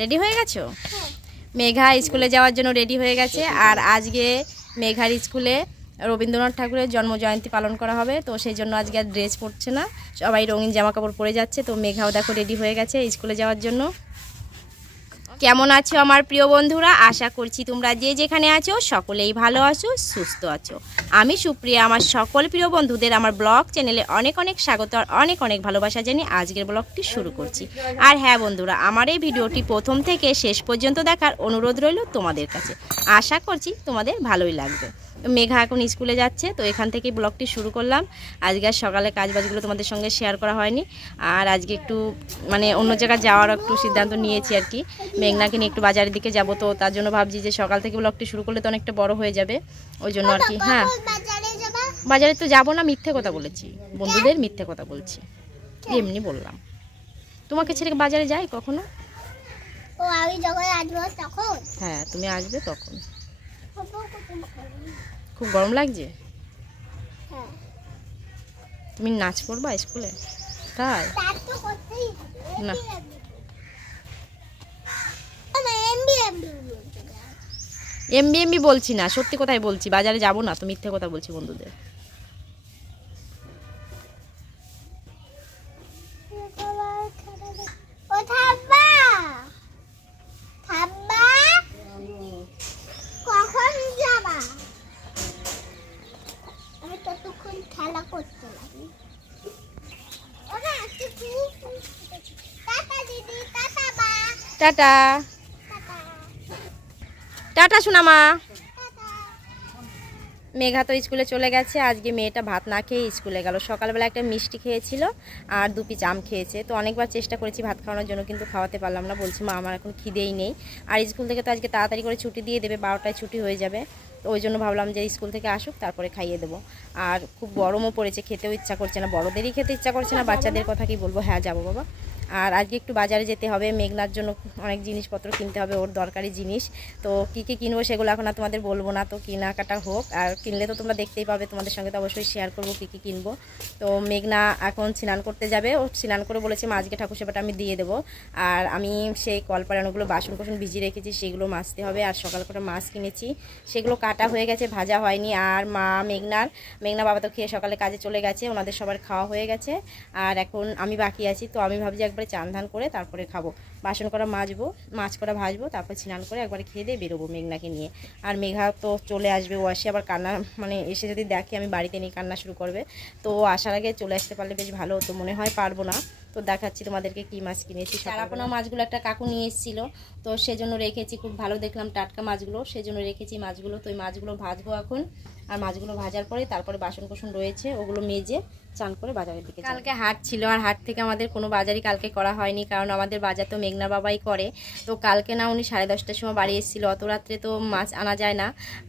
Ready হয়ে গেছো? মেঘা স্কুলে যাওয়ার জন্য রেডি হয়ে গেছে। আর আজকে মেঘার স্কুলে রবীন্দ্রনাথ ঠাকুরের জন্মজয়ন্তী পালন করা হবে, তো সেই জন্য আজকে আর ড্রেস পরছে না, সবাই রঙিন জামা কাপড় পরে যাচ্ছে। তো মেঘাও দেখো রেডি হয়ে গেছে স্কুলে যাওয়ার জন্য। কেমন আছো আমার প্রিয় বন্ধুরা? আশা করছি তোমরা যে যেখানে আছো সকলেই ভালো আছো, সুস্থ আছো। আমি সুপ্রিয়া, আমার সকল প্রিয় বন্ধুদের আমার ব্লগ চ্যানেলে অনেক অনেক স্বাগত আর অনেক অনেক ভালোবাসা জানিয়ে আজকের ব্লগটি শুরু করছি। আর হ্যাঁ বন্ধুরা, আমার এই ভিডিওটি প্রথম থেকে শেষ পর্যন্ত দেখার অনুরোধ রইল তোমাদের কাছে। আশা করছি তোমাদের ভালোই লাগবে। মেঘা এখন স্কুলে যাচ্ছে, তো এখান থেকেই ব্লগটি শুরু করলাম। আজকে আর সকালে কাজবাজগুলো তোমাদের সঙ্গে শেয়ার করা হয়নি, আর আজকে একটু মানে অন্য জায়গায় যাওয়ার একটু সিদ্ধান্ত নিয়েছি আর কি। মেঘনাকে নিয়ে একটু বাজারের দিকে যাব, তো তার জন্য ভাবছি যে সকাল থেকে ব্লগটি শুরু করলে তো অনেকটা বড় হয়ে যাবে, ওই জন্য আর কি। হ্যাঁ, বাজারে তো যাবো না, মিথ্যে কথা বলেছি, বন্ধুদের মিথ্যে কথা বলছি, এমনি বললাম। তোমাকে ছেড়ে বাজারে যাই কখনো? ও আমি যখন আসবো তখন? হ্যাঁ, তুমি আসবে তখন। খুব গরম লাগছে? হ্যাঁ। তুমি নাচ করবা স্কুলে? তাই না, এমবি এমবি বলছি না, সত্যি কথাই বলছি। বাজারে যাবো না তো মিথ্যে কথা বলছি বন্ধুদের। কখন যাবা? আমি ততক্ষণ খেলা করতে লাগি। টাটা দিদি, টাটা মা, টাটা টাটা, টাটা সোনামা। টাটা। মেঘা তো স্কুলে চলে গেছে। আজকে মেয়েটা ভাত না খেয়ে স্কুলে গেল। সকালবেলা একটা মিষ্টি খেয়েছিল আর 2 পিস আম খেয়েছে। তো অনেকবার চেষ্টা করেছি ভাত খাওয়ানোর জন্য, কিন্তু খাওয়াতে পারলাম না। বলছি মা আমার এখন খিদেই নেই। আর স্কুল থেকে তো আজকে তাড়াতাড়ি করে ছুটি দিয়ে দেবে, 12টায় ছুটি হয়ে যাবে। তো ওই জন্য ভাবলাম যে স্কুল থেকে আসুক তারপরে খাইয়ে দেবো। আর খুব গরমও পড়েছে, খেতেও ইচ্ছা করছে না, বড়দেরই খেতে ইচ্ছা করছে না, বাচ্চাদের কথা কি বলবো। হ্যাঁ যাবো বাবা। আর আজকে একটু বাজারে যেতে হবে, মেঘনার জন্য অনেক জিনিসপত্র কিনতে হবে, ওর দরকারি জিনিস। তো কী কী কিনবো সেগুলো এখন আর তোমাদের বলবো না, তো কেনাকাটা হোক। আর কিনলে তো তোমরা দেখতেই পাবে, তোমাদের সঙ্গে তো অবশ্যই শেয়ার করবো কী কী কিনবো। তো মেঘনা এখন স্নান করতে যাবে, ও স্নান করে বলেছে মা আজকে ঠাকুর সেবাটা আমি দিয়ে দেবো। আর আমি সেই কলপাড়ে অনেকগুলো বাসন কোসন ভিজিয়ে রেখেছি, সেগুলো মাজতে হবে। আর সকাল করে মাছ কিনেছি, সেগুলো কাটা হয়ে গেছে, ভাজা হয়নি। আর মা মেঘনা বাবা তো খেয়ে সকালে কাজে চলে গেছে, ওনাদের সবার খাওয়া হয়ে গেছে। আর এখন আমি বাকি আছি, তো আমি ভাবছি একবারে চান ধান করে তারপরে খাবো। বাসন করা মাজবো, মাছ করা ভাজবো, তারপর স্নান করে একবারে খেয়ে দিয়ে বেরোবো মেঘনাকে নিয়ে। আর মেঘা তো চলে আসবে, ও আসে আবার কান্না, মানে এসে যদি দেখে আমি বাড়িতে নিয়ে কান্না শুরু করবে। তো ও আসার আগে চলে আসতে পারলে বেশ ভালো হতো, মনে হয় পারবো না। তো দেখাচ্ছি তোমাদেরকে কি মাছ কিনেছি। চারাপোনা মাছগুলো একটা কাকু নিয়ে এসেছিলো, তো সেজন্য রেখেছি। খুব ভালো দেখলাম টাটকা মাছগুলো, সেজন্য রেখেছি মাছগুলো। তো ওই মাছগুলো ভাজবো এখন। আর মাছগুলো ভাজার পরে তারপরে বাসন কোসন রয়েছে, ওগুলো মেজে চান করে বাজারের দিকে। কালকে হাট ছিল, আর হাট থেকে আমাদের কোনো বাজারই কালকে করা হয়নি, কারণ আমাদের বাজার তো মেঘনা বাবাই করে। তো কালকে না উনি 10:30টার সময় বাড়ি এসেছিলো, অত রাত্রে তো মাছ আনা যায় না।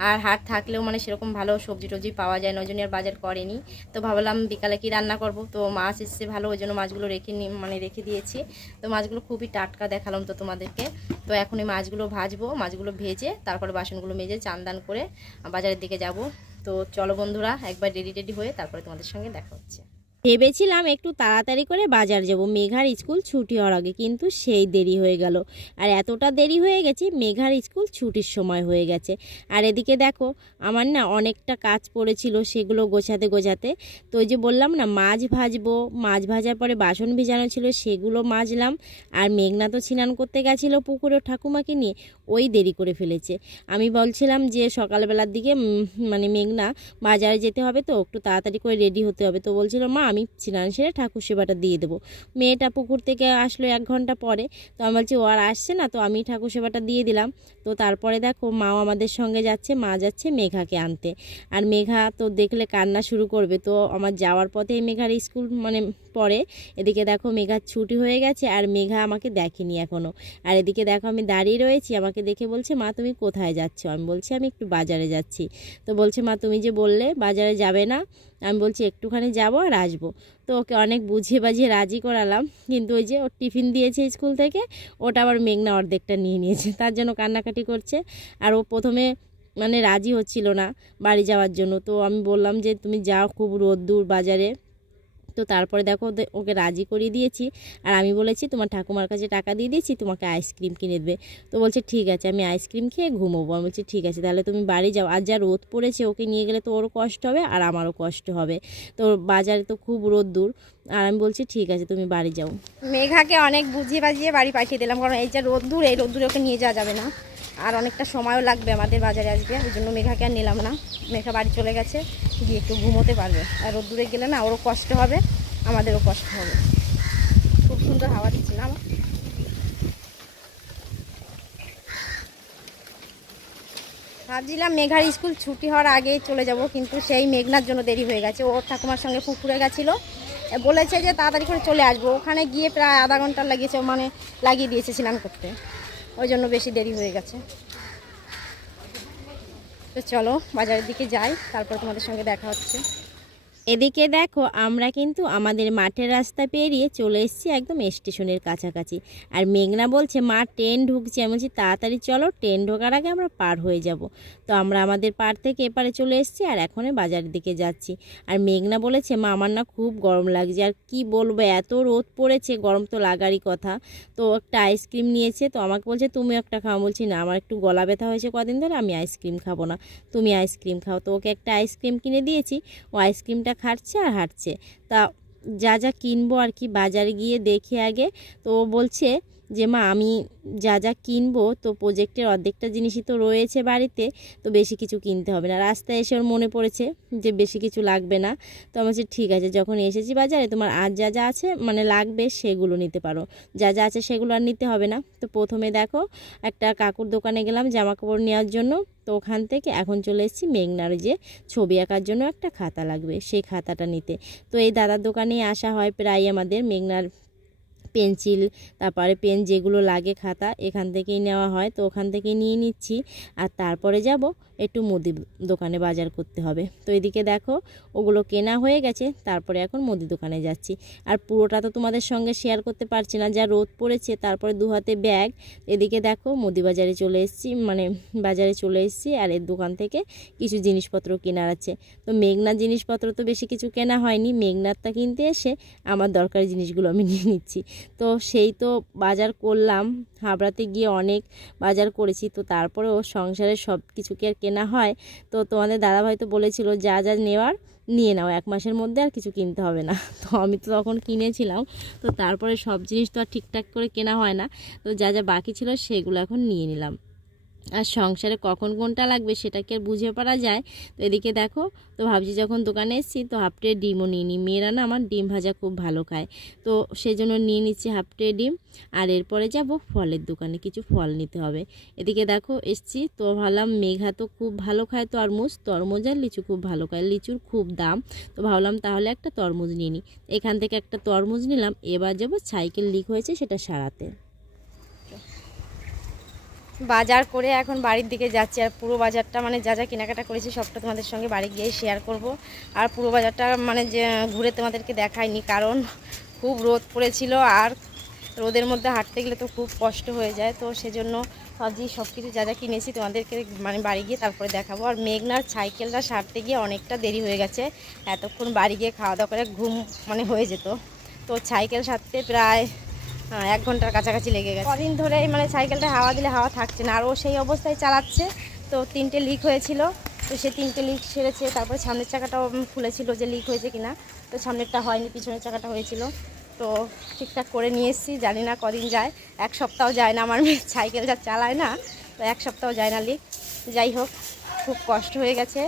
আর হাট থাকলেও মানে সেরকম ভালো সবজি টবজি পাওয়া যায় না, ওই জন্য আর বাজার করেনি। তো ভাবলাম বিকালে কি রান্না করব, তো মাছ এসছে ভালো, ওই জন্য মাছগুলো রেখে দিয়েছি। তো মাছগুলো খুবই টাটকা দেখালাম তো তোমাদেরকে। তো এখন এই মাছগুলো ভাজবো, মাছগুলো ভেজে তারপরে বাসনগুলো মেজে চান দান করে বাজারের দিকে যাব। তো চলো বন্ধুরা, একবার রেডি হয়ে তারপরে তোমাদের সঙ্গে দেখা হচ্ছে। ভেবেছিলাম একটু তাড়াতাড়ি করে বাজার যাব মেঘার স্কুল ছুটি হওয়ার আগে, কিন্তু সেই দেরি হয়ে গেল। আর এতটা দেরি হয়ে গেছে, মেঘার স্কুল ছুটির সময় হয়ে গেছে। আর এদিকে দেখো আমার না অনেকটা কাজ পড়েছিল, সেগুলো গোছাতে। তো ওই যে বললাম না মাছ ভাজবো, মাছ ভাজার পরে বাসন ভিজানো ছিল সেগুলো মাজলাম। আর মেঘনা তো স্নান করতে গেছিলো পুকুরে ঠাকুমাকে নিয়ে, ওই দেরি করে ফেলেছে। আমি বলছিলাম যে সকালবেলার দিকে মানে মেঘনা বাজারে যেতে হবে, তো একটু তাড়াতাড়ি করে রেডি হতে হবে। তো বলছিল মা আমি স্নান সেরে ঠাকুর সেবাটা দিয়ে দেবো। মেয়েটা পুকুর থেকে আসলো 1 ঘন্টা পরে, তো আমি বলছি ও আর আসছে না, তো আমি ঠাকুর সেবাটা দিয়ে দিলাম। তো তারপরে দেখো মাও আমাদের সঙ্গে যাচ্ছে, মা যাচ্ছে মেঘাকে আনতে। আর মেঘা তো দেখলে কান্না শুরু করবে, তো আমার যাওয়ার পথেই মেঘার স্কুল মানে পড়ে। এদিকে দেখো মেঘার ছুটি হয়ে গেছে, আর মেঘা আমাকে দেখেনি এখনও। আর এদিকে দেখো আমি দাঁড়িয়ে রয়েছি, আমাকে দেখে বলছে মা তুমি কোথায় যাচ্ছ? আমি বলছি আমি একটু বাজারে যাচ্ছি। তো বলছে মা তুমি যে বললে বাজারে যাবে না। আমি বলছি একটুখানি যাবো আর আসবো। তো ওকে অনেক বুঝিয়ে বাজিয়ে রাজি করালাম, কিন্তু ওই যে ওর টিফিন দিয়েছে স্কুল থেকে, ওটা আবার মেঘনা অর্ধেকটা নিয়ে নিয়েছে, তার জন্য কান্নাকাটি করছে। আর ও প্রথমে মানে রাজি হচ্ছিল না বাড়ি যাওয়ার জন্য। তো আমি বললাম যে তুমি যাও, খুব রোদ্দুর বাজারে, তো তারপরে দেখো ওকে রাজি করিয়ে দিয়েছি। আর আমি বলেছি তোমার ঠাকুমার কাছে টাকা দিয়ে দিয়েছি, তোমাকে আইসক্রিম কিনে দেবে। তো বলছে ঠিক আছে, আমি আইসক্রিম খেয়ে ঘুমোবো। আমি বলছি ঠিক আছে, তাহলে তুমি বাড়ি যাও। আর যা রোদ পড়েছে, ওকে নিয়ে গেলে তো ওরও কষ্ট হবে আর আমারও কষ্ট হবে। তো বাজারে তো খুব রোদ্দুর। আর আমি বলছি ঠিক আছে, তুমি বাড়ি যাও। মেঘাকে অনেক বুঝিয়ে বাজিয়ে বাড়ি পাঠিয়ে দিলাম, কারণ এই যে রোদ্দুর, এই রোদ্দুরে ওকে নিয়ে যাওয়া যাবে না। আর অনেকটা সময়ও লাগবে আমাদের বাজারে আসবে, ওই জন্য মেঘাকে আর নিলাম না। মেঘা বাড়ি চলে গেছে, গিয়ে একটু ঘুমোতে পারবে। আর রোদ্দুরে গেলে না ওরও কষ্ট হবে, আমাদেরও কষ্ট হবে। খুব সুন্দর হাওয়া দিচ্ছে না আমার? ভাবছিলাম মেঘার স্কুল ছুটি হওয়ার আগেই চলে যাব, কিন্তু সেই মেঘনার জন্য দেরি হয়ে গেছে। ওর ঠাকুমার সঙ্গে পুকুরে গেছিলো, বলেছে যে তাড়াতাড়ি করে চলে আসবো। ওখানে গিয়ে প্রায় আধা ঘন্টা লাগিয়েছে, মানে লাগিয়ে দিয়েছে স্নান করতে, ওই জন্য বেশি দেরি হয়ে গেছে। তো চলো বাজারের দিকে যাই, তারপর তোমাদের সঙ্গে দেখা হচ্ছে। এদিকে দেখো আমরা কিন্তু আমাদের মাঠের রাস্তা পেরিয়ে চলে এসেছি একদম স্টেশনের কাছাকাছি। আর মেঘনা বলছে মা ট্রেন ঢুকছে। আমি বলছি তাড়াতাড়ি চলো, ট্রেন ঢোকার আগে আমরা পার হয়ে যাব। তো আমরা আমাদের পার থেকে এপারে চলে এসেছি আর এখন বাজারের দিকে যাচ্ছি। আর মেঘনা বলেছে মা আমার না খুব গরম লাগছে। আর কি বলবো, এত রোদ পড়েছে, গরম তো লাগারই কথা। তো একটা আইসক্রিম নিয়েছে, তো আমাকে বলছে তুমি একটা খাও। বলছি না, আমার একটু গলা ব্যথা হয়েছে কদিন ধরে, আমি আইসক্রিম খাবো না, তুমি আইসক্রিম খাও। তো ওকে একটা আইসক্রিম কিনে দিয়েছি, ও আইসক্রিমটা খাচ্ছে আর হাঁটছে। তা যা যা কিনবো আর কি বাজারে গিয়ে দেখি আগে। তো ও বলছে যে মা আমি যা যা কিনবো, তো প্রোজেক্টের অর্ধেকটা জিনিসই তো রয়েছে বাড়িতে, তো বেশি কিছু কিনতে হবে না। রাস্তায় এসে ওর মনে পড়েছে যে বেশি কিছু লাগবে না। তো আমি বলছি ঠিক আছে, যখন এসেছি বাজারে তোমার আর যা যা আছে মানে লাগবে সেগুলো নিতে পারো, যা যা আছে সেগুলো আর নিতে হবে না। তো প্রথমে দেখো একটা কাকুর দোকানে গেলাম জামা কাপড় নেওয়ার জন্য। তো ওখান থেকে এখন চলে এসেছি মেঘনার যে ছবি আঁকার জন্য একটা খাতা লাগবে, সেই খাতাটা নিতে। তো এই দাদার দোকানেই আসা হয় প্রায় আমাদের। মেঘনার পেন্সিল, তারপরে পেন যেগুলো লাগে খাতা এখান থেকেই নেওয়া হয়, তো ওখান থেকেই নিয়ে নিচ্ছি। আর তারপরে যাব একটু মুদি দোকানে বাজার করতে হবে। তো এদিকে দেখো ওগুলো কেনা হয়ে গেছে, তারপরে এখন মুদি দোকানে যাচ্ছি। আর পুরোটা তো তোমাদের সঙ্গে শেয়ার করতে পারছি না, যা রোদ পড়েছে, তারপরে দু হাতে ব্যাগ। এদিকে দেখো মুদি বাজারে চলে এসেছি, মানে বাজারে চলে এসেছি। আর এর দোকান থেকে কিছু জিনিসপত্র কেনার আছে। তো মেঘনার জিনিসপত্র তো বেশি কিছু কেনা হয়নি, মেঘনারটা কিনতে এসে আমার দরকারি জিনিসগুলো আমি নিয়ে নিচ্ছি। তো সেই তো বাজার করলাম, হাবড়াতে গিয়ে অনেক বাজার করেছি। তো তারপরেও সংসারের সব কিছু কি আর কেনা হয়? তো তোমাদের দাদাভাই তো বলেছিল যা যা নেওয়ার নিয়ে নাও, 1 মাসের মধ্যে আর কিছু কিনতে হবে না। তো আমি তো তখন কিনেছিলাম। তো তারপরে সব জিনিস তো আর ঠিকঠাক করে কেনা হয় না, তো যা যা বাকি ছিল সেগুলো এখন নিয়ে নিলাম। আর সংসারে কখন কোনটা লাগবে সেটা কি আর বুঝে পারা যায়? তো এদিকে দেখো, তো ভাবছি যখন দোকানে এসেছি তো হাফ ট্রে ডিমও নিয়ে নিই। মেয়েরা না আমার ডিম ভাজা খুব ভালো খায়, তো সেই জন্য নিয়ে নিচ্ছি হাফ ট্রে ডিম। আর এরপরে যাব ফলের দোকানে, কিছু ফল নিতে হবে। এদিকে দেখো এসছি, তো ভাবলাম মেঘা তো খুব ভালো খায় তরমুজ, তরমুজ আর লিচু খুব ভালো খায়, লিচুর খুব দাম। তো ভাবলাম তাহলে একটা তরমুজ নিয়ে নিই। এখান থেকে একটা তরমুজ নিলাম। এবার যাব সাইকেল লিক হয়েছে সেটা সারাতে। বাজার করে এখন বাড়ির দিকে যাচ্ছি। আর পুরো বাজারটা মানে যা যা কেনাকাটা করেছি সবটা তোমাদের সঙ্গে বাড়ি গিয়ে শেয়ার করব। আর পুরো বাজারটা মানে যে ঘুরে তোমাদেরকে দেখাইনি, কারণ খুব রোদ পড়েছিল, আর রোদের মধ্যে হাঁটতে গেলে তো খুব কষ্ট হয়ে যায়। তো সেজন্য ভাবছি সব কিছু যা যা কিনেছি তোমাদেরকে মানে বাড়ি গিয়ে তারপরে দেখাবো। আর মেঘনার সাইকেলটা সারতে গিয়ে অনেকটা দেরি হয়ে গেছে, এতক্ষণ বাড়ি গিয়ে খাওয়া দাওয়া করে ঘুম মানে হয়ে যেত। তো সাইকেল সারতে প্রায় 1 ঘন্টার কাছাকাছি লেগে গেছে। কদিন ধরে মানে সাইকেলটা হাওয়া দিলে হাওয়া থাকছে না, আর ও সেই অবস্থায় চালাচ্ছে। তো 3টে লিক হয়েছিল, তো সে 3টে লিক সেরেছে। তারপরে সামনের চাকাটাও খুলেছিল যে লিক হয়েছে কিনা, তো সামনেরটা হয়নি, পিছনের চাকাটা হয়েছিল। তো ঠিকঠাক করে নিয়ে এসেছি, জানি না কদিন যায়, 1 সপ্তাহ যায় না। আমার মেয়ে সাইকেল যা চালায় না, তো 1 সপ্তাহ যায় না লিক। যাই হোক, খুব কষ্ট হয়ে গেছে।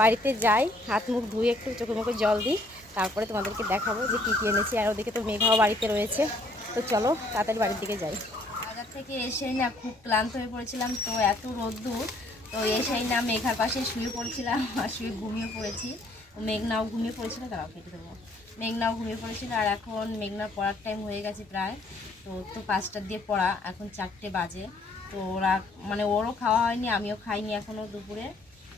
বাড়িতে যাই, হাত মুখ ধুয়ে একটু চোখে মুখে জল দিই, তারপরে তোমাদেরকে দেখাবো যে কী কী এনেছি। আর ওদিকে তো মেঘাও বাড়িতে রয়েছে। তো চলো তাড়াতাড়ি বাড়ির দিকে যাই। বাজার থেকে এসেই না খুব ক্লান্ত হয়ে পড়েছিলাম, তো এত রোদ্দুর, তো এসেই না মেঘার পাশে শুয়ে পড়েছিলাম আর শুয়ে ঘুমিয়ে পড়েছি। মেঘনাও ঘুমিয়ে পড়েছিল, তারাও কেটে দেবো। মেঘনাও ঘুমিয়ে পড়েছিল। আর এখন মেঘনার পড়ার টাইম হয়ে গেছে প্রায়, তো 5টার দিয়ে পড়া, এখন 4টে বাজে। তো ওরা মানে ওরও খাওয়া হয়নি, আমিও খাইনি এখনও দুপুরে।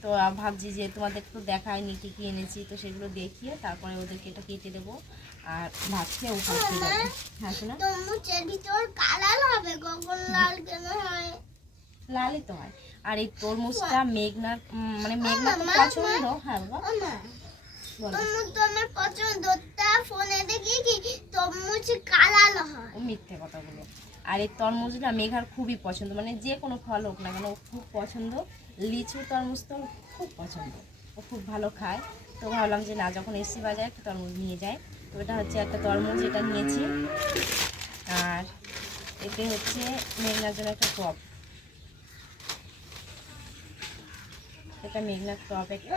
তো ভাবছি যে তোমাদের তো দেখায়নি কী কী এনেছি, তো সেগুলো দেখিয়ে তারপরে ওদেরকে এটা কেটে দেবো আর ভাত খেয়ে ওখানে খেয়ে যাবে। হ্যাঁ শোনা, তরমুজের ভিতর কালার হবে, কখন লাল কেন হয়? লালই তো হয়। আর এই তরমুজটা মেঘনার মানে মেঘনার তো পছন্দ। হ্যাঁ বাবা বলো। তরমুজ তো আমার পছন্দ, তা ফোনে দেখি কি তরমুজ কালার হয়। ও মিথ্যে কথাগুলো। আর এই তরমুজটা মেঘার খুবই পছন্দ, মানে যে কোনো ফল হোক না কেন ও খুব পছন্দ। লিচু তরমুজ তো ওর খুব পছন্দ, ও খুব ভালো খায়। তো ভাবলাম যে না, যখন এসছি বাজারে একটা তরমুজ নিয়ে যায়। তো এটা হচ্ছে একটা তরমুজ, এটা নিয়েছি। আর এতে হচ্ছে মেঘনার জন্য একটা টপ, এটা মেঘনার টপ একটা।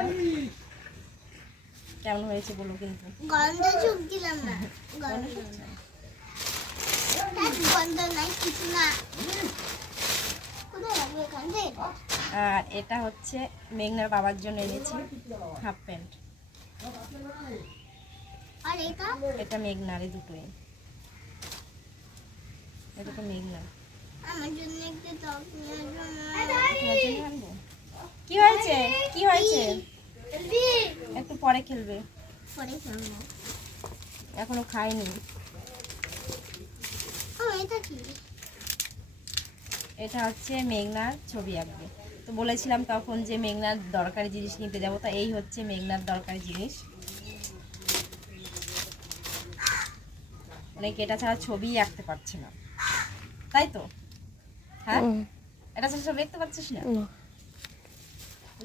কেমন হয়েছে বলো কিন্তু। গন্ধ চুপ দিলাম না, গন্ধ নাই কিছু না। কোথায় রাখবো এখান থেকে? আর এটা হচ্ছে মেঘনার বাবার জন্য এনেছি হাফ প্যান্ট। আর এটা এটা মেঘনার, এই দুটোই, এটা তো মেঘনার। আমার জন্য একটু টপ নিয়ে তোমার জন্য আনবো? কি হয়েছে, কি হয়েছে? একটু পরে খেলবে, পরে খাবো। এখনো খাইনি। এটা কি? এটা হচ্ছে মেঘনার ছবি আঁকবে। তো বলেছিলাম তখন যে মেঘনার দরকারি জিনিস নিতে যাবো, তা এই হচ্ছে মেঘনার দরকারি জিনিস। অনেকে এটা ছাড়া ছবি আঁকতে পারছে না, তাই তো? হ্যাঁ, এটা ছাড়া ছবি আঁকতে পারছিস না?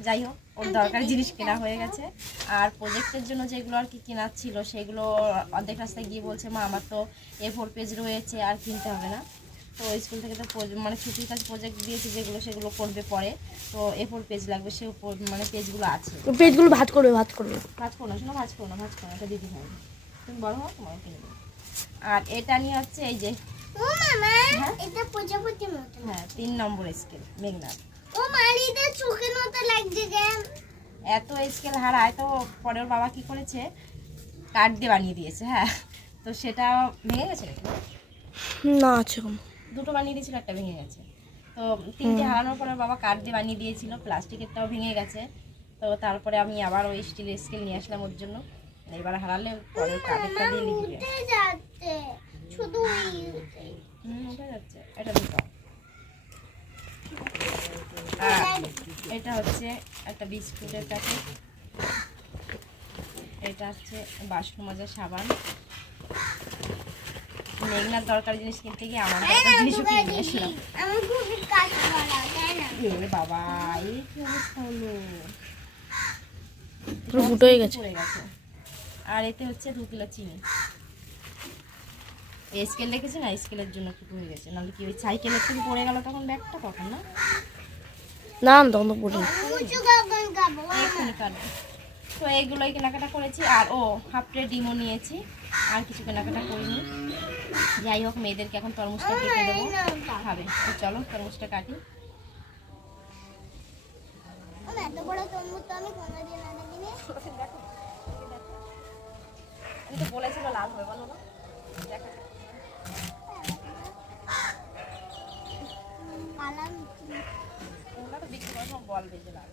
যাই হোক, ওর দরকারি জিনিস কেনা হয়ে গেছে। আর প্রজেক্টের জন্য যেগুলো আর কি কেনার ছিল সেগুলো অর্ধেক রাস্তায় গিয়ে বলছে মা আমার তো A4 পেজ রয়েছে, আর কিনতে হবে না। তো স্কুল থেকে তো মানে ছুটির কাছে প্রজেক্ট দিয়েছে যেগুলো, সেগুলো করবে পরে। তো A4 পেজ লাগবে, সে মানে পেজগুলো আছে। পেজগুলো ভাঁজ করবে ভাজ করো না, শোনো, ভাজ করো না, এটা দিদি হয়, তুমি বড় হও, তোমার কিনে দেবো। আর এটা নিয়ে হচ্ছে এই যে, ও মামা, হ্যাঁ? এটা প্রজাপতির মতো। হ্যাঁ, 3 নম্বর স্কেল মেঘনার। ও মারি, এটা চোখের মতো লাগছে কেন? এত স্কেল হারায়, তো পরে ওর বাবা কি করেছে, কাঠ দিয়ে বানিয়ে দিয়েছে। হ্যাঁ, তো সেটা ভেঙে গেছে নাকি? না আছে দুটো বানিয়ে দিয়েছিল, একটা ভেঙে গেছে। তো 3টে হারানোর পরে ওর বাবা কাঠ দিয়ে বানিয়ে দিয়েছিল, প্লাস্টিকেরটাও ভেঙে গেছে। তো তারপরে আমি আবার ওই স্টিলের স্কেল নিয়ে আসলাম ওর জন্য। এবার হারালে পরে কাঠেরটা দিয়ে লিখবে। উঠে যাচ্ছে শুধু উঠে যাচ্ছে, এটা দুটো। আর এটা হচ্ছে একটা বিস্কুটের প্যাকেট, এটা হচ্ছে বাসন মাজার সাবান। মেঘনার দরকারি জিনিস কিনতে গিয়ে আমার দরকারি জিনিসও কিনে নিয়ে আসলাম। আমার খুবই কাজ করা, তাই না? এ বাবা, এই কি অবস্থা হলো, পুরো ফুটো হয়ে গেছে। পড়ে গেছে। আর এতে হচ্ছে 2 কিলো চিনি। এই স্কেল রেখেছে না, স্কেলের জন্য ফুটো হয়ে গেছে, নাহলে কি ওই সাইকেলের থেকে পড়ে গেল তখন ব্যাগটা, তখন না না তখন তো পড়ি উঁচু কখন খাবো? এক্ষুনি কাটবে। তো এইগুলোই কেনাকাটা করেছি। আর ও হাফ ট্রে ডিমও নিয়েছি, আর কিছু কেনাকাটা করিনি। যাই হোক, মেয়েদেরকে এখন তরমুজটা কেটে দেবো, খাবে। তো চলো তরমুজটা কাটি। এত বড় তরমুজ তো আমি কোনোদিন না দেখিনি। আমি তো বলেছিল লাল হবে, বলো না, দেখা যাক। কালার ওগুলো তো বিক্রি করার সময় বলবে যে লাল।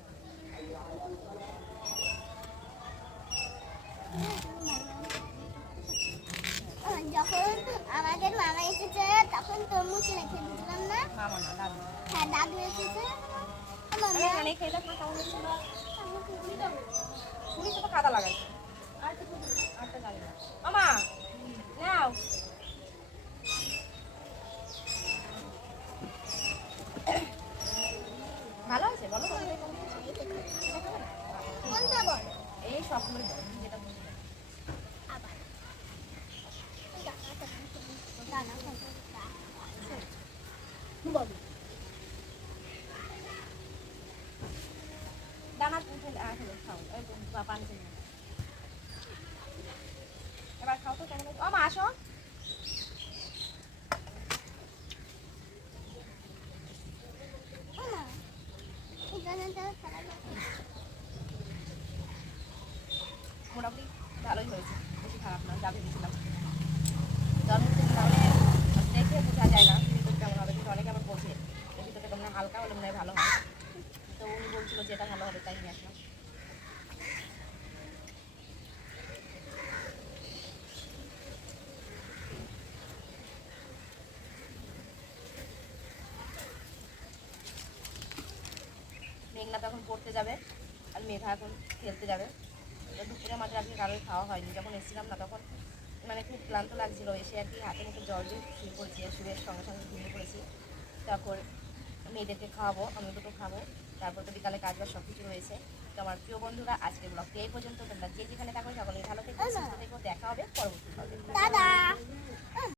যখন আমাদের মামা এসেছে তখন তরমুজ রেখে দিলাম না। মামা না, দাদু। হ্যাঁ, দাদু এসেছে। আমি এখানে খেয়ে দেখ না, কেমন হয়েছিল। শুনিস তো খাতা লাগাইছে, আর কিছু আরটা জানি না। মামা নাও, ভালো আছে বলো, কোনটা বল? এই সবগুলোই বলো, যেটা বুঝলে। দানা ফেলে খাও, পানি ফেলে। এবার খাও তো কেমন হয়েছে। ও মা আসো, মোটামুটি ভালোই হয়েছে, বেশি খারাপ না, যা ভেবেছিলাম। তরমুজের নাহলে দেখে বোঝা যায় না ভিতর কেমন হবে, কিন্তু অনেকে আবার বলছে এর ভিতরে কেমন হালকা হলে মনে হয় ভালো হয়। তো উনি বলছিল যে এটা ভালো হবে, তাই নিয়ে আসলাম। মেঘনা তখন পড়তে যাবে, আর মেঘা এখন খেলতে যাবে। দুপুরে মাঝে আজকে কারোর খাওয়া হয়নি, যখন এসেছিলাম না তখন মানে খুব ক্লান্ত লাগছিল, এসে আর কি হাতে মুখে জল দিয়ে শুয়ে পড়েছি, আর শুয়ে সঙ্গে সঙ্গে ঘুমিয়ে পড়েছি। তারপর মেয়েদেরকে খাওয়াবো, আমি দুটো খাবো, তারপর তো বিকালে কাজ বাজ সব কিছু রয়েছে। তো আমার প্রিয় বন্ধুরা, আজকে ব্লগটি এই পর্যন্ত। তোমরা যে যেখানে থাকো সকলেই ভালো থেকো, সুস্থ থেকো, দেখা হবে পরবর্তী ব্লগে। দাদা।